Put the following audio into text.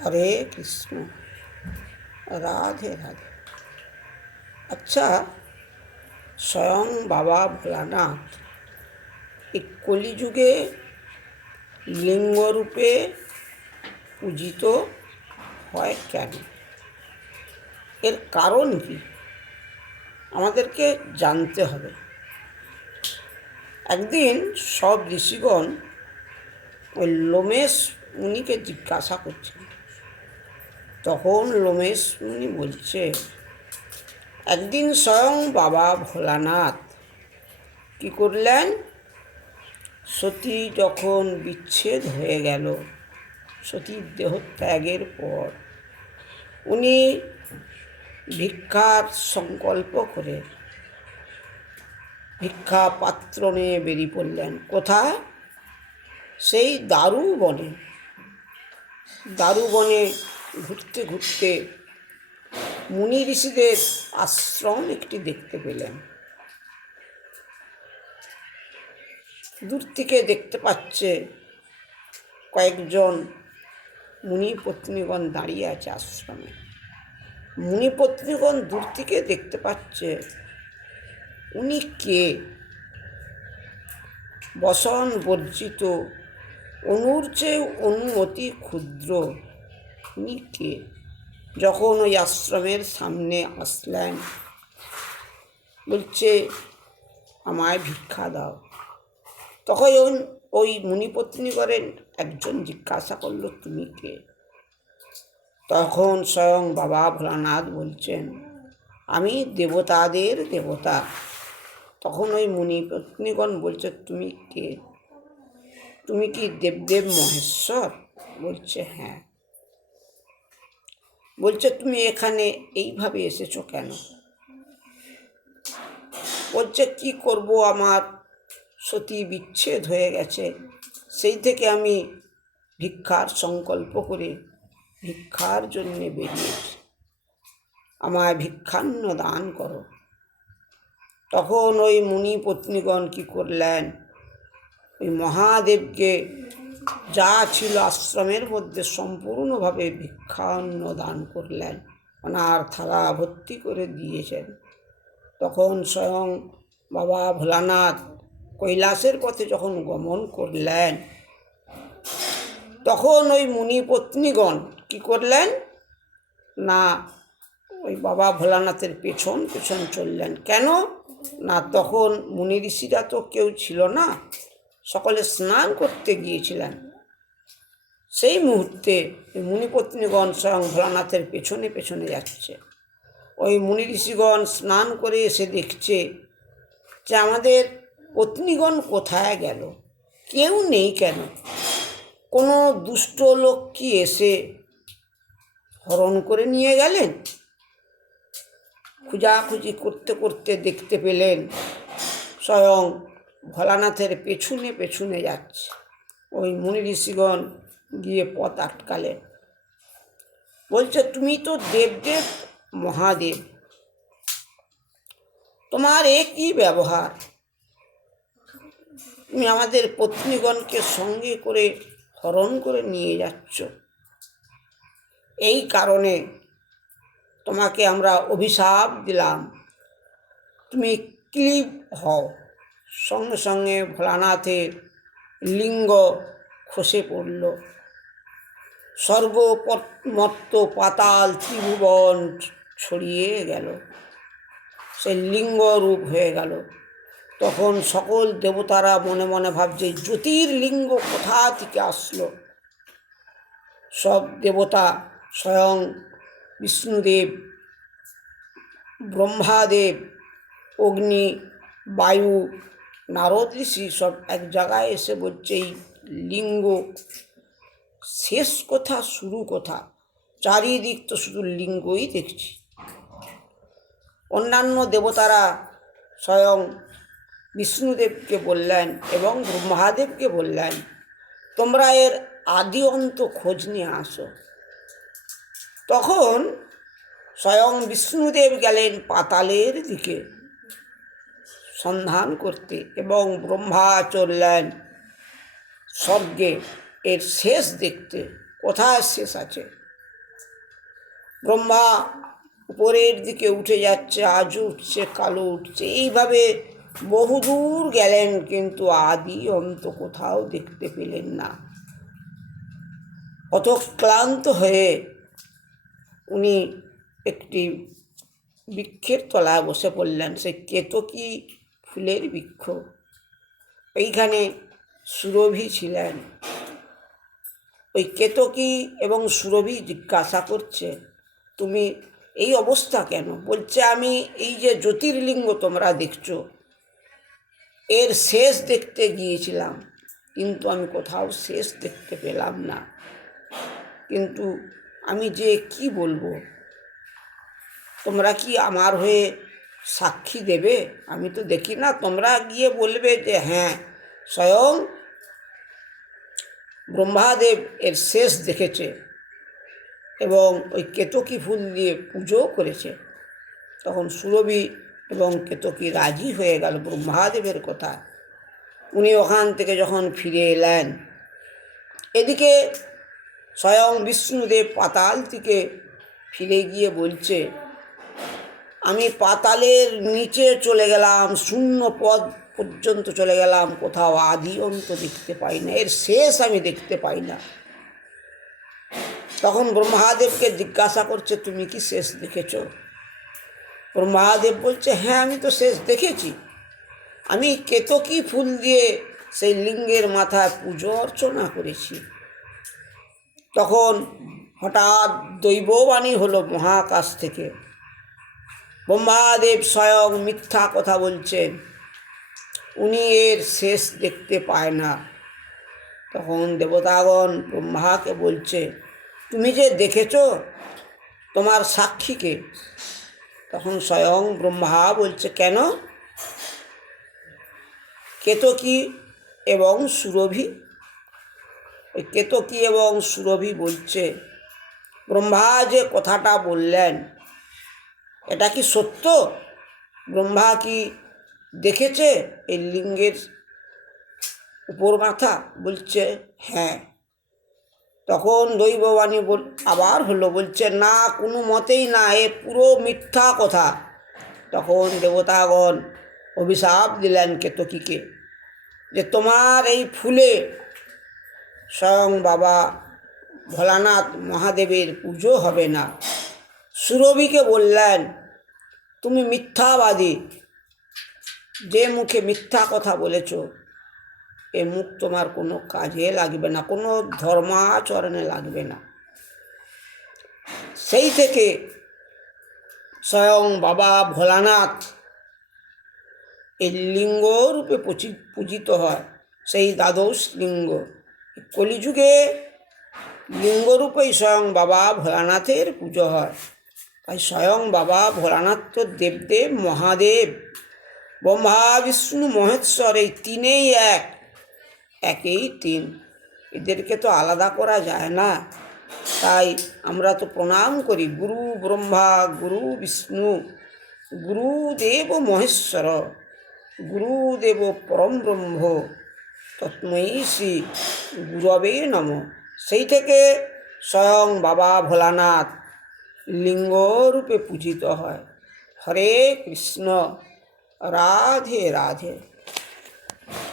হরে কৃষ্ণ, রাধে রাধে। আচ্ছা, স্বয়ং বাবা ভোলানাথ এই কলিযুগে লিঙ্গরূপে পূজিত হয় কেন? এর কারণ কি আমাদেরকে জানতে হবে। একদিন সব ঋষিগণ ওই লোমেশ মুনিকে জিজ্ঞাসা করছেন। তখন লোমেশ মুনি বলছে, একদিন স্বয়ং বাবা ভোলানাথ কি করলেন, সতী যখন বিচ্ছেদ হয়ে গেল, সতীর দেহত্যাগের পর উনি ভিক্ষার সংকল্প করে ভিক্ষা পাত্র নিয়ে বেরিয়ে পড়লেন। কোথায়? সেই দারুবনে। দারুবনে ঘুরতে ঘুরতে মুনি ঋষিদের আশ্রম একটি দেখতে পেলেন। দূর থেকে দেখতে পাচ্ছে কয়েকজন মুনি পত্নীগণ দাঁড়িয়ে আছে আশ্রমে। মুনি পত্নীগণ দূর থেকে দেখতে পাচ্ছে উনি কে? বসন বর্জিত, অনুর চেয়ে অনুমতি ক্ষুদ্র, উনি কে? যখন ওই আশ্রমের সামনে আসলেন, বলছে আমায় ভিক্ষা দাও। তখন ওই মুনিপত্নী করেন একজন জিজ্ঞাসা করলো, তুমি কে? তখন স্বয়ং বাবা ভোলানাথ বলছেন, আমি দেবতাদের দেবতা। তখন ওই মুনিপত্নীগণ বলছে, তুমি কে? তুমি কি দেবদেব মহেশ্বর? বলছে হ্যাঁ। বলছে তুমি এখানে এইভাবে এসেছো কেন? বলছে কি করব, আমার সতী বিচ্ছেদ হয়ে গেছে, সেই থেকে আমি ভিক্ষার সংকল্প করে ভিক্ষার জন্য বেরিয়েছি, আমায় ভিক্ষান্ন দান করো। তখন ওই মুনি পত্নীগণ কি করলেন, ওই মহাদেবকে যা ছিল আশ্রমের মধ্যে সম্পূর্ণভাবে ভিক্ষান্ন দান করলেন, ওনার থালা ভর্তি করে দিয়েছেন। তখন স্বয়ং বাবা ভোলানাথ কৈলাসের পথে যখন গমন করলেন, তখন ওই মুনি পত্নীগণ কি করলেন না, ওই বাবা ভোলানাথের পেছন পেছন চললেন। কেন না, তখন মুনি ঋষিরা তো কেউ ছিল না, সকলে স্নান করতে গিয়েছিলেন। সেই মুহূর্তে মুনিপত্নীগণ স্বয়ং ভোলানাথের পেছনে পেছনে যাচ্ছে। ওই মুনি ঋষিগণ স্নান করে এসে দেখছে যে আমাদের পত্নীগণ কোথায় গেল, কেউ নেই কেন? কোনো দুষ্ট লোক কি এসে হরণ করে নিয়ে গেলেন? খোঁজাখুঁজি করতে করতে দেখতে পেলেন স্বয়ং ভোলানাথের পেছনে পেছনে যাচ্ছে। ওই মুনি ঋষিগণ গিয়ে পথ আটকালেন। বলছে তুমি তো দেবদেব মহাদেব, তোমার এ কি ব্যবহার? তুমি আমাদের পত্নীগণকে সঙ্গে করে হরণ করে নিয়ে যাচ্ছ। এই কারণে তোমাকে আমরা অভিশাপ দিলাম, তুমি ক্লিব হও। সঙ্গে সঙ্গে ভোলানাথের লিঙ্গ খসে পড়ল। স্বর্গ মর্ত পাতাল ত্রিভুবন ছড়িয়ে গেল, সে লিঙ্গ রূপ হয়ে গেল। তখন সকল দেবতারা মনে মনে ভাবছে জ্যোতির্লিঙ্গ কোথা থেকে আসলো। সব দেবতা স্বয়ং বিষ্ণুদেব, ব্রহ্মাদেব, অগ্নি, বায়ু, নারদ ঋষি সব এক জায়গায় এসে বলছে এই লিঙ্গ শেষ কোথা শুরু কোথা? চারিদিক তো শুধু লিঙ্গই দেখছি। অন্যান্য দেবতারা স্বয়ং বিষ্ণুদেবকে বললেন এবং ব্রহ্মাদেবকে বললেন, তোমরা এর আদি অন্ত খোঁজ নিয়ে আসো। তখন স্বয়ং বিষ্ণুদেব গেলেন পাতালের দিকে সন্ধান করতে এবং ব্রহ্মা চললেন স্বর্গে এর শেষ দেখতে, কোথায় শেষ আছে। ব্রহ্মা উপরের দিকে উঠে যাচ্ছে, আজ উঠছে, কালো উঠছে, এইভাবে বহুদূর গেলেন, কিন্তু আদি অন্ত কোথাও দেখতে পেলেন না। অত ক্লান্ত হয়ে উনি একটি বৃক্ষের তলায় বসে পড়লেন, সেই কেতকী ফুলের বৃক্ষ। এইখানে সুরভি ছিলেন। ওই কেতকী এবং সুরভি জিজ্ঞাসা করছে, তুমি এই অবস্থা কেন? বলছে, আমি এই যে জ্যোতির্লিঙ্গ তোমরা দেখছো, এর শেষ দেখতে গিয়েছিলাম, কিন্তু আমি কোথাও শেষ দেখতে পেলাম না। কিন্তু আমি যে কি বলবো, তোমরা কি আমার হয়ে সাক্ষী দেবে? আমি তো দেখি না, তোমরা গিয়ে বলবে যে হ্যাঁ, স্বয়ং ব্রহ্মাদেব এর শেষ দেখেছে এবং ওই কেতকী ফুল দিয়ে পুজো করেছে। তখন সুরভি এবং কেতকী রাজি হয়ে গেল ব্রহ্মাদেবের কথা। উনি ওখান থেকে যখন ফিরে এলেন, এদিকে স্বয়ং বিষ্ণুদেব পাতাল থেকে ফিরে গিয়ে বলছে, আমি পাতালের নিচে চলে গেলাম, শূন্য পদ পর্যন্ত চলে গেলাম, কোথাও আদি অন্ত দেখতে পাই না, এর শেষ আমি দেখতে পাই না। তখন ব্রহ্মাদেবকে জিজ্ঞাসা করছে, তুমি কি শেষ দেখেছ? ব্রহ্মাদেব বলছে, হ্যাঁ, আমি তো শেষ দেখেছি। আমি কেতকী ফুল দিয়ে সেই লিঙ্গের মাথায় পুজো অর্চনা করেছি। তখন হঠাৎ দৈববাণী হলো মহাকাশ থেকে, ব্রহ্মাদেব স্বয়ং মিথ্যা কথা বলছেন, উনি এর শেষ দেখতে পায় না। তখন দেবতাগণ ব্রহ্মাকে বলছে, তুমি যে দেখেছ, তোমার সাক্ষীকে? তখন স্বয়ং ব্রহ্মা বলছে, কেন? কেতকী এবং সুরভি। ওই কেতকী এবং সুরভি বলছে, ব্রহ্মা যে কথাটা বললেন, এটা কি সত্য? ব্রহ্মা কি দেখেছে এই লিঙ্গের উপর মাথা? বলছে, হ্যাঁ। তখন দৈববাণী আবার হলো, বলছে, না, কোনো মতেই না, এ পুরো মিথ্যা কথা। তখন দেবতাগণ অভিশাপ দিলেন কেতকীকে, যে তোমার এই ফুলে স্বয়ং বাবা ভোলানাথ মহাদেবের পুজো হবে না। সুরভিকে বললেন, তুমি মিথ্যাবাদী, যে মুখে মিথ্যা কথা বলেছ, এ মুখ তোমার কোনো কাজে লাগবে না, কোনো ধর্মাচরণে লাগবে না। সেই থেকে স্বয়ং বাবা ভোলানাথ এই লিঙ্গ রূপে পূজিত হয়, সেই দ্বাদশ লিঙ্গ। কলিযুগে লিঙ্গরূপেই স্বয়ং বাবা ভোলানাথের পুজো হয়। তাই স্বয়ং বাবা ভোলানাথ তো দেবদেব মহাদেব, ব্রহ্মা বিষ্ণু মহেশ্বর, এই তিনেই এক, একেই তিন, এদেরকে তো আলাদা করা যায় না। তাই আমরা তো প্রণাম করি, গুরু ব্রহ্মা, গুরু বিষ্ণু, গুরুদেব মহেশ্বর, গুরুদেব পরম ব্রহ্ম, তস্मै শ্রী গুরবে নমঃ। সেই থেকে স্বয়ং বাবা ভোলানাথ লিঙ্গরূপে পূজিত হয়। হরে কৃষ্ণ, রাধে রাধে।